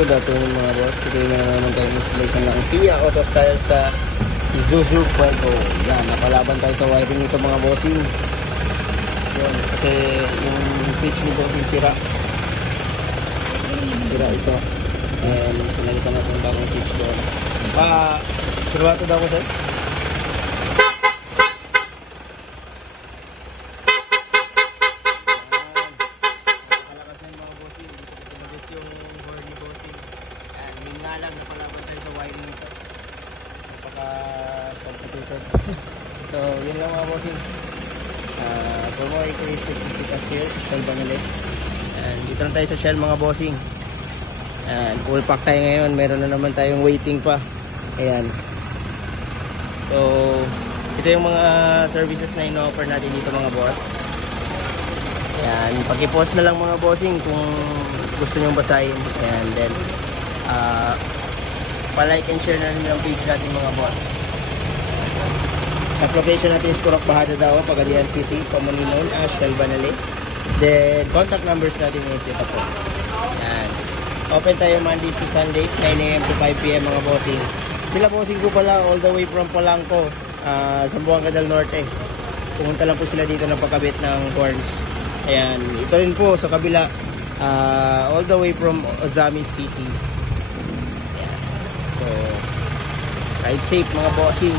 Good afternoon mga boss. Today na naman tayo installation ng Kia Auto Style sa Isuzu Fuego. Yan, napalaban tayo sa wiring nito mga bossing. Yan, kasi yung switch ni bossing sira. Sira ito. And pinalitan natin yung bagong switch doon. Sirwato daw ko sir? Lang napalaban tayo sa wiring nito. Napaka-complicated. So, yun lang mga bossing. For more inquiries, visit us here sa Shell Banalis. And dito lang tayo sa Shell mga bossing. And full pack tayo ngayon. Meron na naman tayong waiting pa. Ayan. So, ito yung mga services na ino-offer natin dito mga boss. Ayan. Paki-post na lang mga bossing kung gusto nyo basahin. Ayan. Then, pa-like and share na rin ang page natin mga boss. At location natin is Purok Bahada Dawa, Pagadian City, Pamaninoon, Shell Banale. Then contact numbers natin is ito po. Yan. Open tayo Mondays to Sundays 9 AM to 5 PM mga bossing. Sila bossing ko pala all the way from Polanco, Zamboanga del Norte. Pumunta lang po sila dito ng pagkabit ng horns. Ayan, ito rin po sa kabila, all the way from Ozami City. So, ride safe mga bossing.